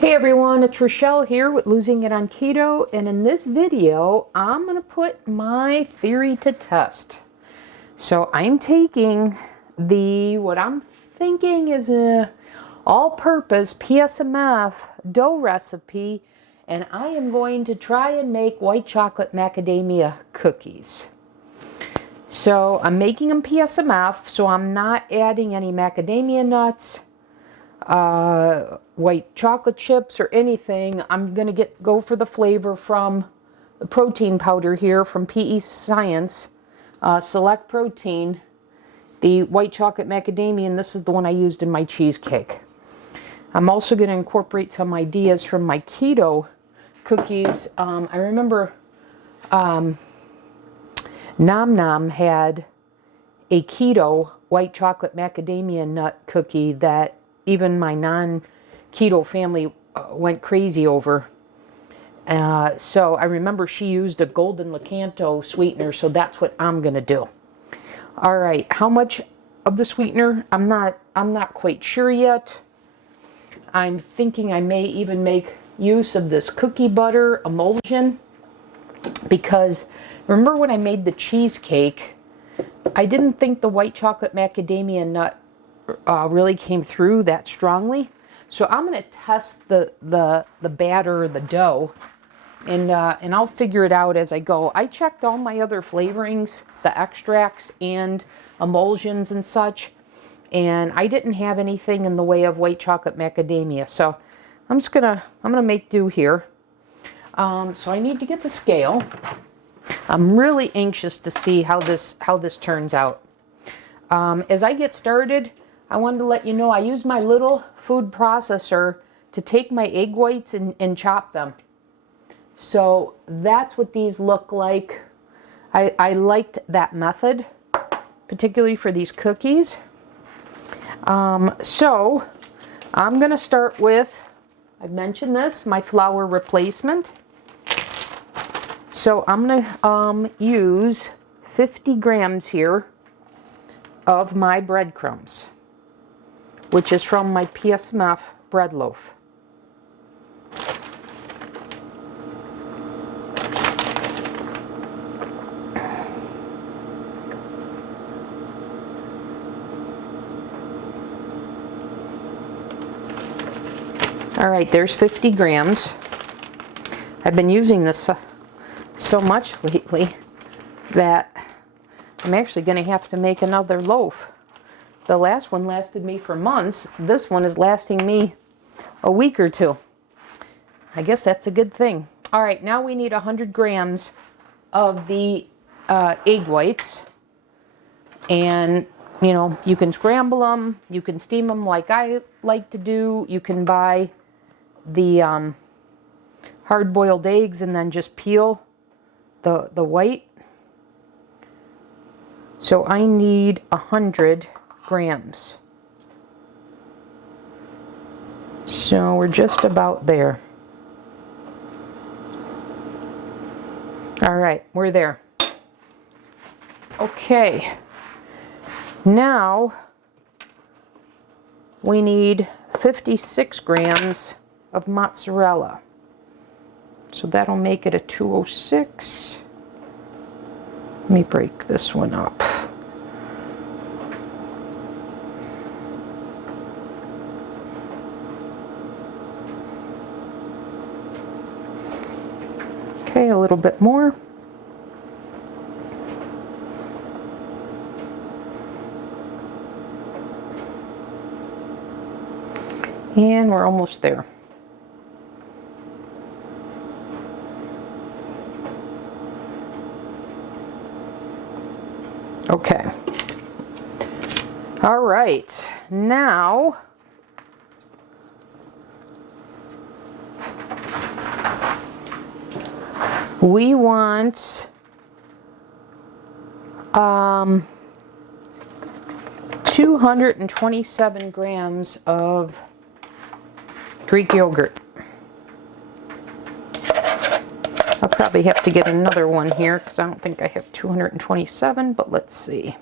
Hey everyone, it's Rochelle here with Losing It on Keto, and in this video I'm going to put my theory to test. So I'm taking what I'm thinking is a all-purpose PSMF dough recipe, and I am going to try and make white chocolate macadamia cookies. So I'm making them PSMF, so I'm not adding any macadamia nuts, white chocolate chips or anything. I'm gonna go for the flavor from the protein powder here from PE Science, Select Protein, the white chocolate macadamia, and this is the one I used in my cheesecake. I'm also going to incorporate some ideas from my keto cookies. I remember Nom Nom had a keto white chocolate macadamia nut cookie that even my non-keto family went crazy over. So I remember she used a golden Lakanto sweetener, so that's what I'm going to do. All right, how much of the sweetener? I'm not quite sure yet. I'm thinking I may even make use of this cookie butter emulsion, because remember when I made the cheesecake, I didn't think the white chocolate macadamia nut really came through that strongly. So I'm going to test the batter, the dough, and I'll figure it out as I go. I checked all my other flavorings, the extracts and emulsions and such, and I didn't have anything in the way of white chocolate macadamia. So I'm gonna make do here. So I need to get the scale. I'm really anxious to see how this turns out. As I get started, I wanted to let you know I use my little food processor to take my egg whites and chop them. So that's what these look like. I liked that method, particularly for these cookies. So I'm going to start with, I've mentioned this, my flour replacement. So I'm going to use 50 grams here of my breadcrumbs, which is from my PSMF bread loaf. All right, there's 50 grams. I've been using this so much lately that I'm actually going to have to make another loaf. The last one lasted me for months. This one is lasting me a week or two. I guess that's a good thing. All right, now we need 100 grams of the egg whites. And, you know, you can scramble them. You can steam them like I like to do. You can buy the hard-boiled eggs and then just peel the white. So I need 100 grams. So we're just about there. All right, we're there. Okay. Now we need 56 grams of mozzarella. So that'll make it a 206. Let me break this one up. Okay, a little bit more. And we're almost there. Okay. All right. Now we want 227 grams of Greek yogurt. I'll probably have to get another one here because I don't think I have 227, but let's see.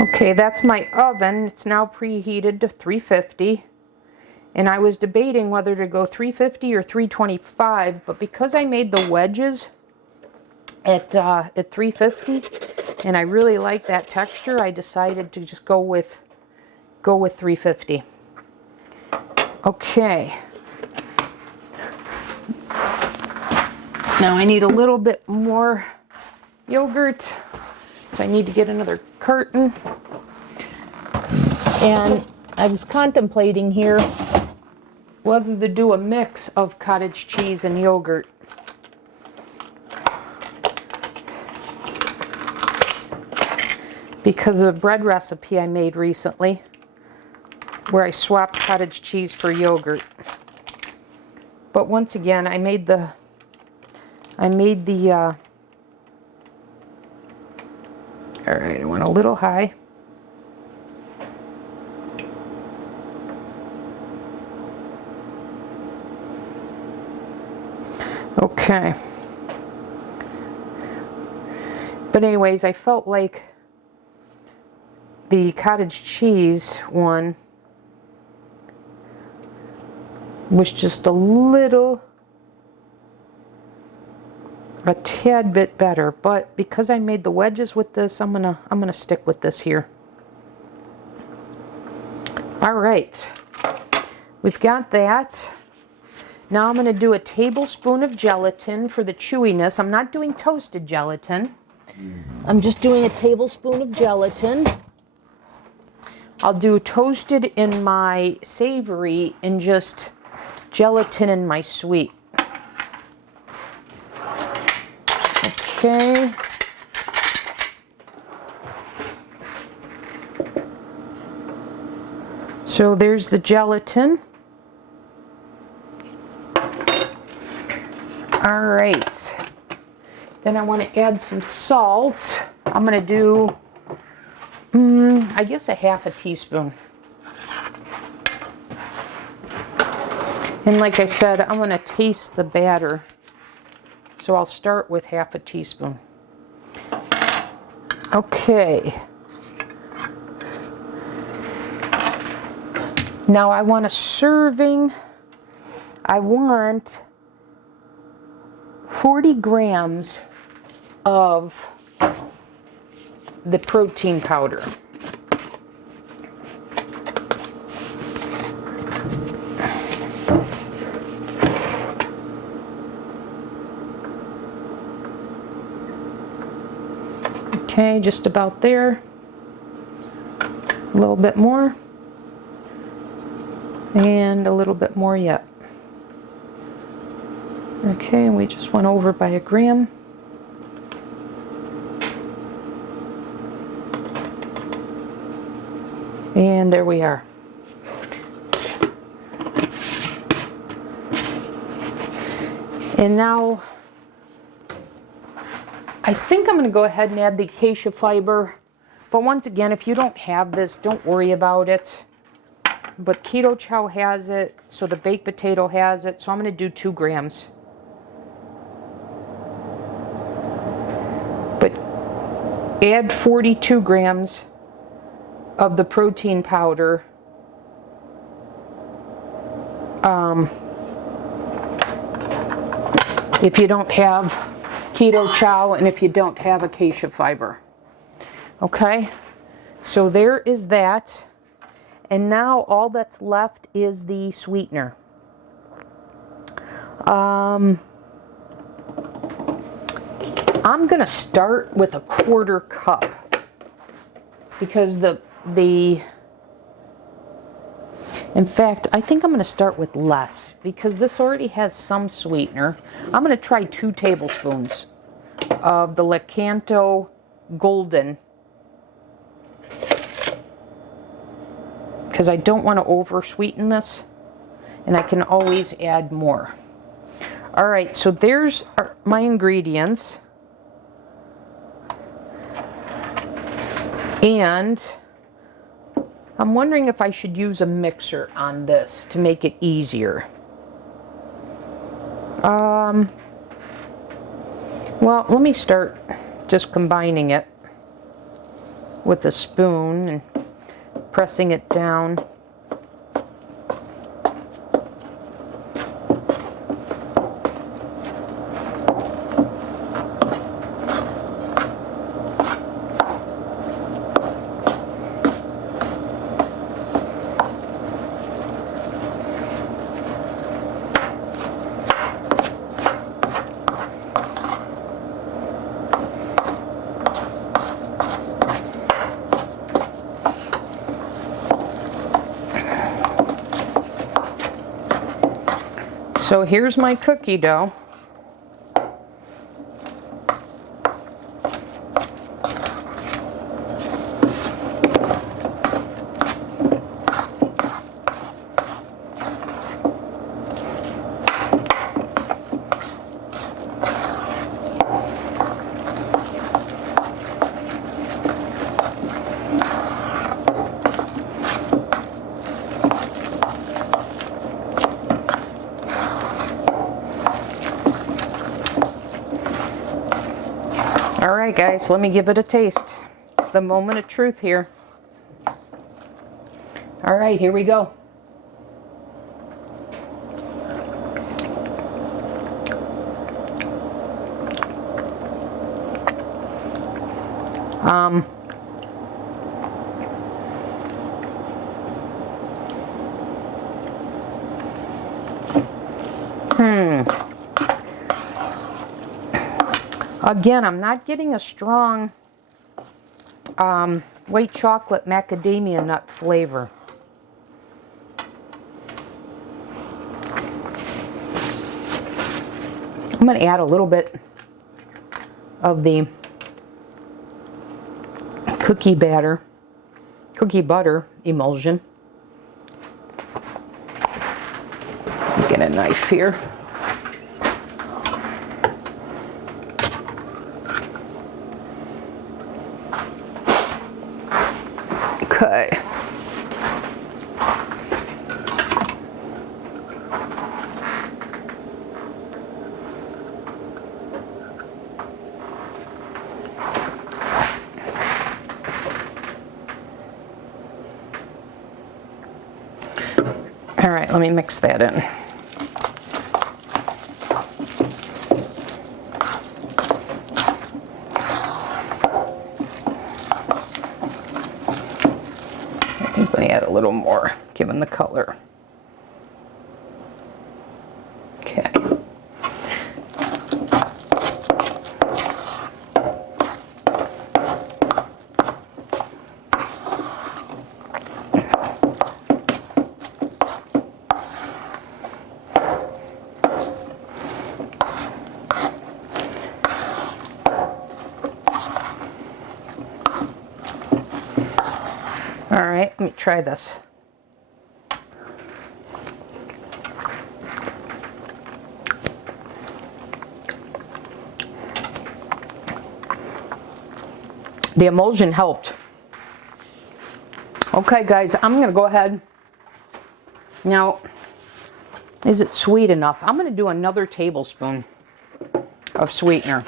Okay, that's my oven. It's now preheated to 350. And I was debating whether to go 350 or 325, but because I made the wedges at 350 and I really like that texture, I decided to just go with 350. Okay. Now I need a little bit more yogurt. So I need to get another carton. And I was contemplating here whether to do a mix of cottage cheese and yogurt. Because of a bread recipe I made recently where I swapped cottage cheese for yogurt. But once again, I made the all right, I went a little high. Okay. But anyways, I felt like the cottage cheese one was just a tad bit better, but because I made the wedges with this, I'm gonna stick with this here. All right, we've got that. Now I'm gonna do a tablespoon of gelatin for the chewiness. I'm not doing toasted gelatin. I'm just doing a tablespoon of gelatin. I'll do toasted in my savory and just gelatin in my sweet. Okay. So there's the gelatin. All right. Then I want to add some salt. I'm going to do, I guess, a half a teaspoon. And like I said, I'm going to taste the batter. So I'll start with half a teaspoon. Okay. Now I want a serving. I want 40 grams of the protein powder. Okay, just about there. A little bit more. And a little bit more yet. Okay, we just went over by a gram. And there we are. And now, I think I'm going to go ahead and add the acacia fiber. But once again, if you don't have this, don't worry about it. But Keto Chow has it, so the baked potato has it, so I'm going to do 2 grams. But add 42 grams of the protein powder. If you don't have Keto Chow and if you don't have acacia fiber. Okay, so there is that. And now all that's left is the sweetener. I'm going to start with a 1/4 cup because in fact, I think I'm going to start with less because this already has some sweetener. I'm going to try 2 tablespoons of the Lakanto Golden because I don't want to over sweeten this, and I can always add more. All right, so there's my ingredients. And I'm wondering if I should use a mixer on this to make it easier. Well, let me start just combining it. with a spoon and pressing it down. So here's my cookie dough. All right, guys, let me give it a taste. The moment of truth here. All right, here we go. Again, I'm not getting a strong white chocolate macadamia nut flavor. I'm going to add a little bit of the cookie butter emulsion. Get a knife here. Okay. All right, let me mix that in. I'm going to add a little more, given the color. Okay. All right, let me try this. The emulsion helped. Okay, guys, I'm going to go ahead. Now, is it sweet enough? I'm going to do another tablespoon of sweetener.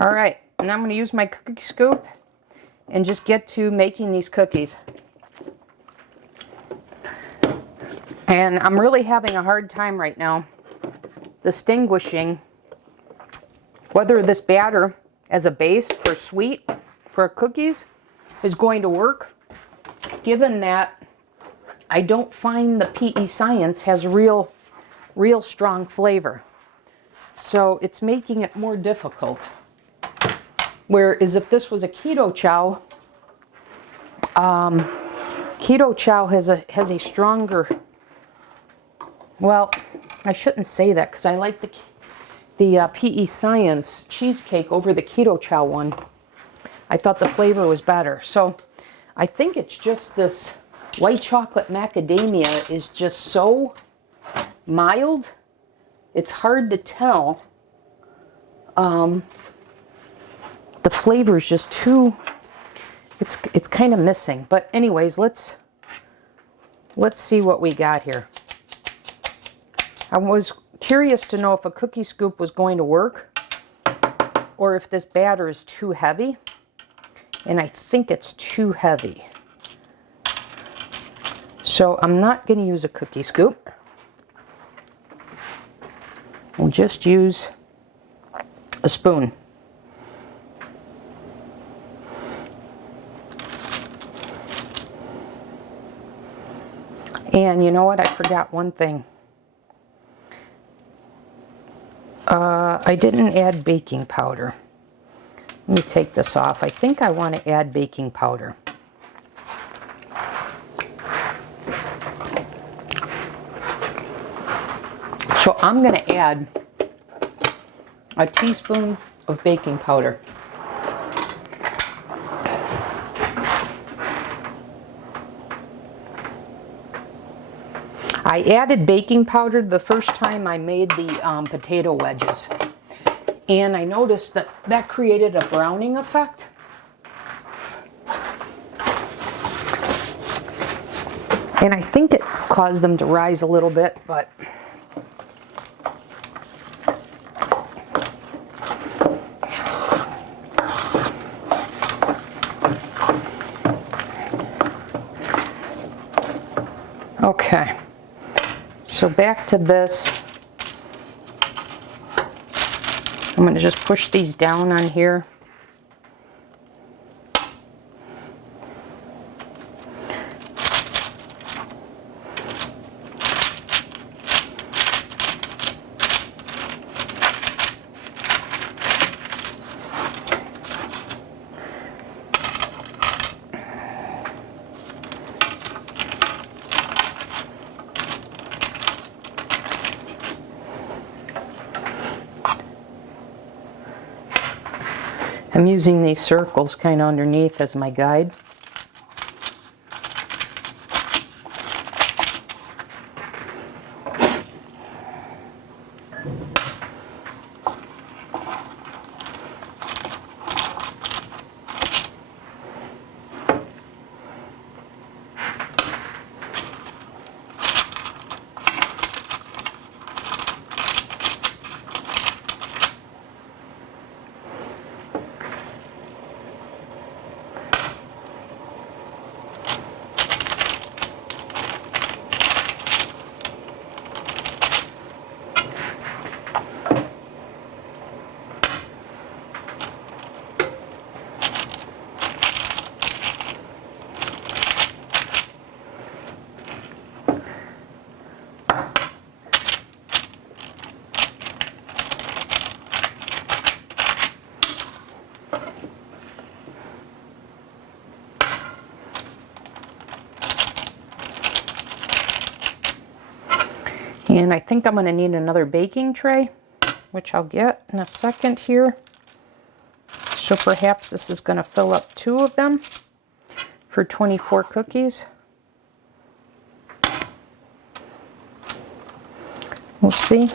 All right, and I'm going to use my cookie scoop and just get to making these cookies. And I'm really having a hard time right now distinguishing whether this batter as a base for sweet for cookies is going to work, given that I don't find the PE Science has real strong flavor. So it's making it more difficult. Whereas if this was a keto chow, keto chow has a stronger, well, I shouldn't say that because I like the PE Science cheesecake over the keto chow one. I thought the flavor was better. So I think it's just this white chocolate macadamia is just so mild it's hard to tell. The flavor is just too, it's kind of missing. But anyways, let's see what we got here. I was curious to know if a cookie scoop was going to work or if this batter is too heavy. And I think it's too heavy. So I'm not going to use a cookie scoop. I'll just use a spoon. And you know what? I forgot one thing. I didn't add baking powder. Let me take this off. I think I want to add baking powder. So I'm going to add a teaspoon of baking powder. I added baking powder the first time I made the potato wedges. And I noticed that that created a browning effect. And I think it caused them to rise a little bit, but okay. So back to this. I'm going to just push these down on here. I'm using these circles kind of underneath as my guide. And I think I'm going to need another baking tray, which I'll get in a second here. So perhaps this is going to fill up 2 of them for 24 cookies. We'll see.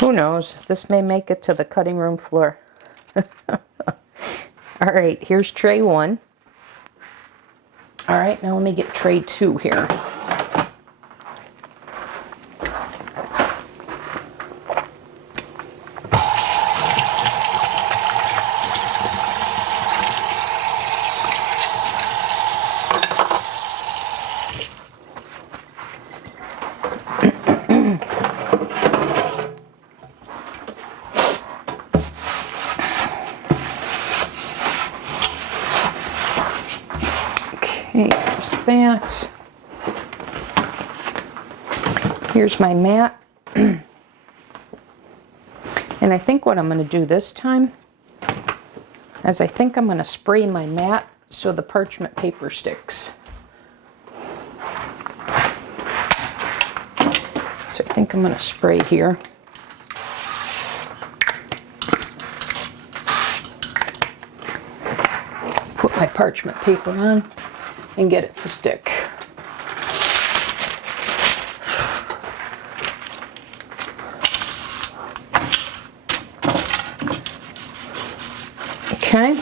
Who knows? This may make it to the cutting room floor. All right, here's tray 1. All right, now let me get tray 2 here. Okay, there's that. Here's my mat. And I think what I'm going to do this time is I think I'm going to spray my mat so the parchment paper sticks. So I think I'm going to spray here. my parchment paper on and get it to stick. Okay.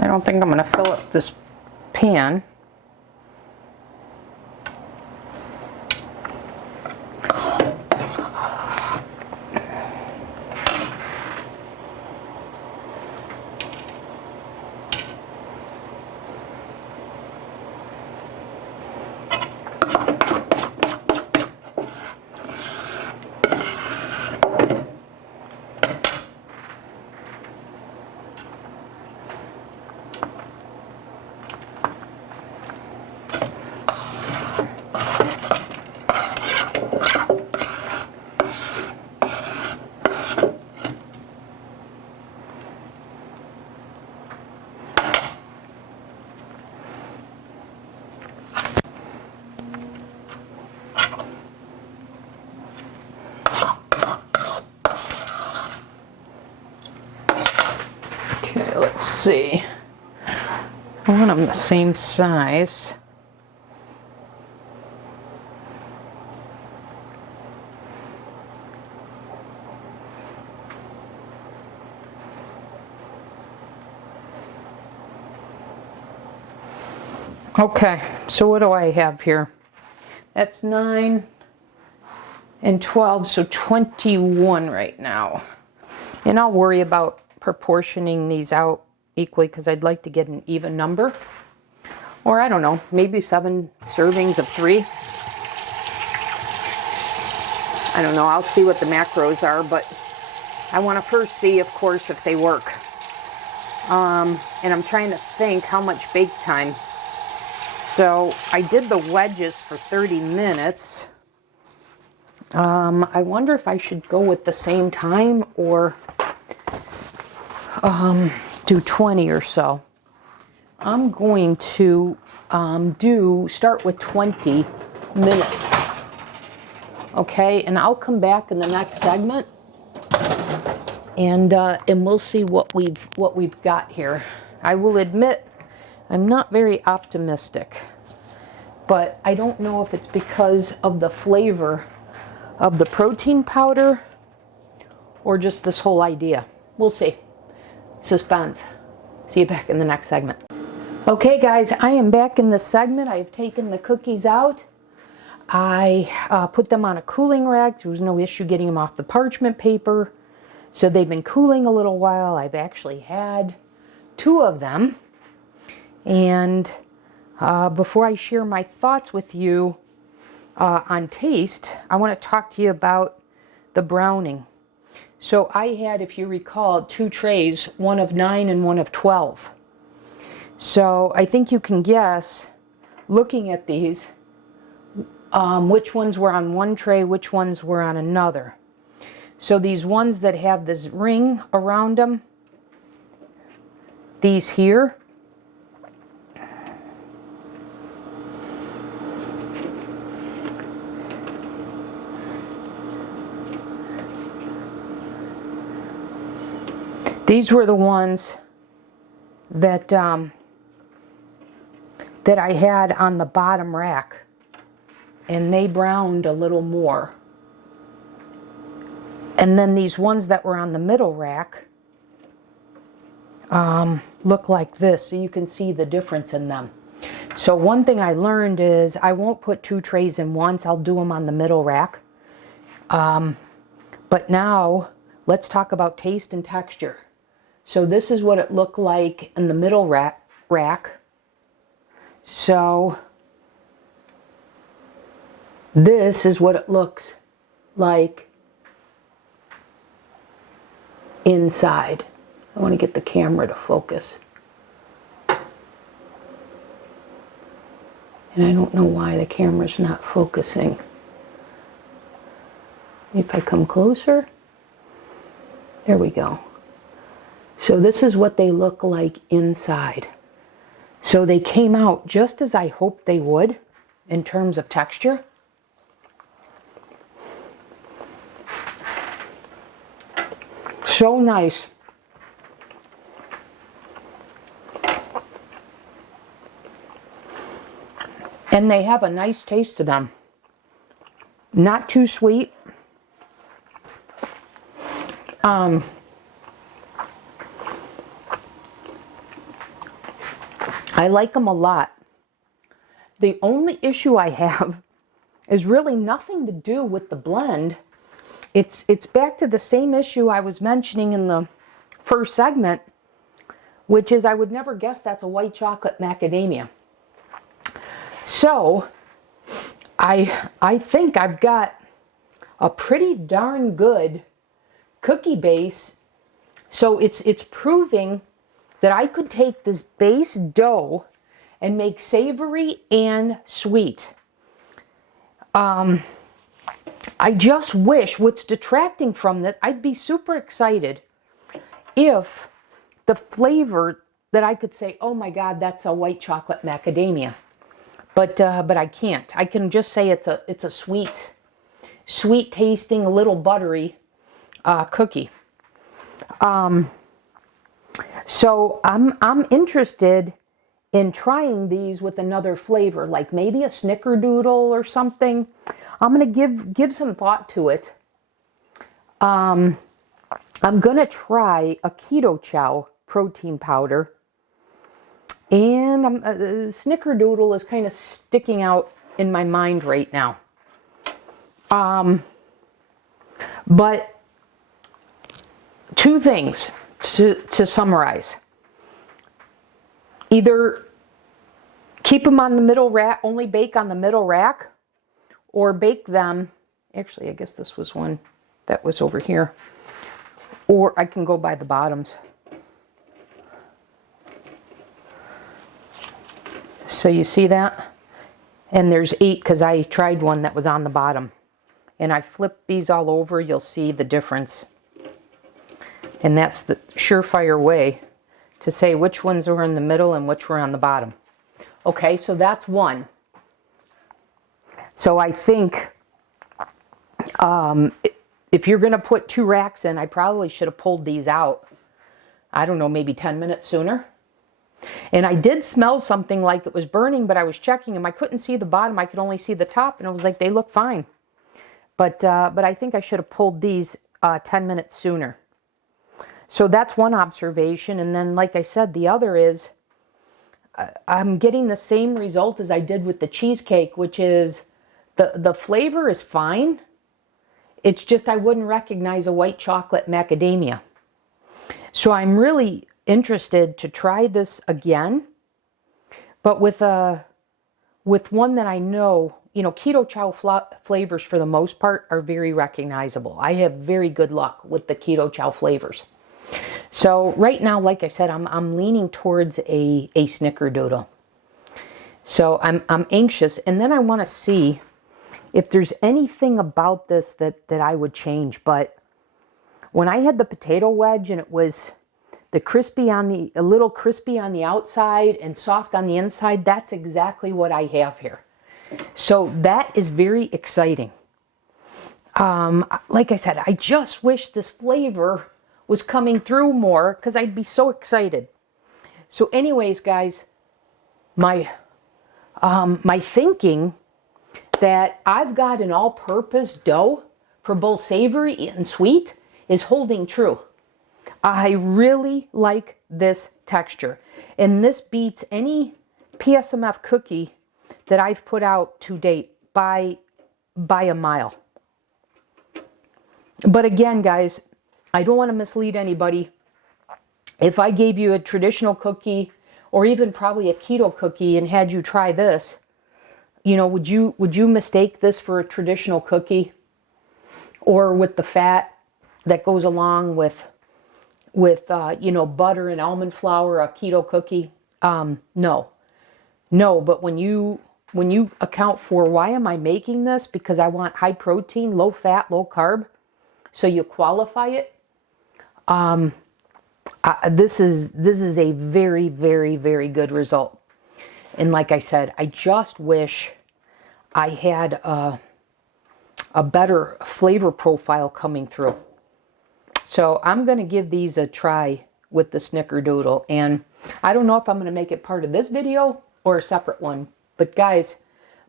I don't think I'm going to fill up this pan. Let's see. I want them the same size. Okay, so what do I have here? That's 9 and 12, so 21 right now. And I'll worry about proportioning these out equally because I'd like to get an even number. Or I don't know, maybe 7 servings of 3. I don't know, I'll see what the macros are, but I want to first see, of course, if they work. And I'm trying to think how much bake time. So I did the wedges for 30 minutes. I wonder if I should go with the same time or do 20 or so. I'm going to start with 20 minutes. Okay, and I'll come back in the next segment and we'll see what we've got here. I will admit I'm not very optimistic, but I don't know if it's because of the flavor of the protein powder or just this whole idea. We'll see. Suspense. See you back in the next segment. Okay guys, I am back in the segment. I've taken the cookies out. I put them on a cooling rack. There was no issue getting them off the parchment paper. So they've been cooling a little while. I've actually had 2 of them. And before I share my thoughts with you on taste, I want to talk to you about the browning. So I had, if you recall, 2 trays, one of 9 and one of 12. So I think you can guess, looking at these, which ones were on one tray, which ones were on another. So these ones that have this ring around them, these here, these were the ones that that I had on the bottom rack, and they browned a little more. And then these ones that were on the middle rack look like this, so you can see the difference in them. So one thing I learned is I won't put 2 trays in once. I'll do them on the middle rack. But now let's talk about taste and texture. So this is what it looked like in the middle rack. So this is what it looks like inside. I want to get the camera to focus. And I don't know why the camera's not focusing. If I come closer, there we go. So this is what they look like inside. So they came out just as I hoped they would in terms of texture. So nice. And they have a nice taste to them. Not too sweet. I like them a lot. The only issue I have is really nothing to do with the blend. It's back to the same issue I was mentioning in the first segment, which is I would never guess that's a white chocolate macadamia. So I think I've got a pretty darn good cookie base. So it's proving that I could take this base dough and make savory and sweet. I just wish, what's detracting from this, I'd be super excited if the flavor that I could say, oh my God, that's a white chocolate macadamia. But I can't. I can just say it's a sweet tasting, a little buttery cookie. So I'm interested in trying these with another flavor, like maybe a snickerdoodle or something. I'm going to give some thought to it. I'm going to try a Keto Chow protein powder. And snickerdoodle is kind of sticking out in my mind right now. But two things to summarize. Either keep them on the middle rack, only bake on the middle rack, or bake them. Actually, I guess this was one that was over here. Or I can go by the bottoms. So you see that? And there's 8 because I tried one that was on the bottom. And I flipped these all over, you'll see the difference. And that's the surefire way to say which ones are in the middle and which were on the bottom. Okay, so that's one. So I think if you're going to put 2 racks in, I probably should have pulled these out, I don't know, maybe 10 minutes sooner. And I did smell something like it was burning, but I was checking them. I couldn't see the bottom. I could only see the top, and it was like, they look fine. But I think I should have pulled these 10 minutes sooner. So that's one observation. And then, like I said, the other is I'm getting the same result as I did with the cheesecake, which is the flavor is fine. It's just I wouldn't recognize a white chocolate macadamia. So I'm really interested to try this again, but with one that I know, Keto Chow flavors for the most part are very recognizable. I have very good luck with the Keto Chow flavors. So right now, like I said, I'm leaning towards a snickerdoodle. So I'm anxious, and then I want to see if there's anything about this that I would change. But when I had the potato wedge and it was a little crispy on the outside and soft on the inside, that's exactly what I have here. So that is very exciting. Like I said, I just wish this flavor was coming through more because I'd be so excited. So anyways, guys, my thinking that I've got an all-purpose dough for both savory and sweet is holding true. I really like this texture, and this beats any PSMF cookie that I've put out to date by a mile. But again, guys, I don't want to mislead anybody. if I gave you a traditional cookie or even probably a keto cookie and had you try this, you know, would you mistake this for a traditional cookie? Or with the fat that goes along with you know, butter and almond flour, a keto cookie? No. But when you account for, why am I making this? Because I want high protein, low fat, low carb. So you qualify it. This is a very, very, very good result. And like I said, I just wish I had a better flavor profile coming through. So I'm going to give these a try with the snickerdoodle. And I don't know if I'm going to make it part of this video or a separate one. But guys,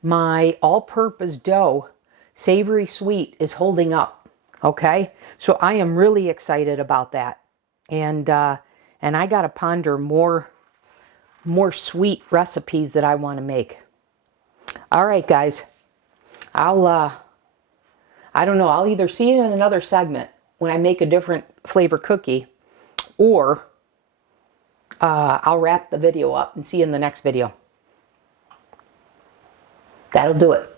my all-purpose dough, savory sweet, is holding up. Okay? So I am really excited about that. And I got to ponder more sweet recipes that I want to make. All right, guys. I don't know. I'll either see you in another segment when I make a different flavor cookie, or I'll wrap the video up and see you in the next video. That'll do it.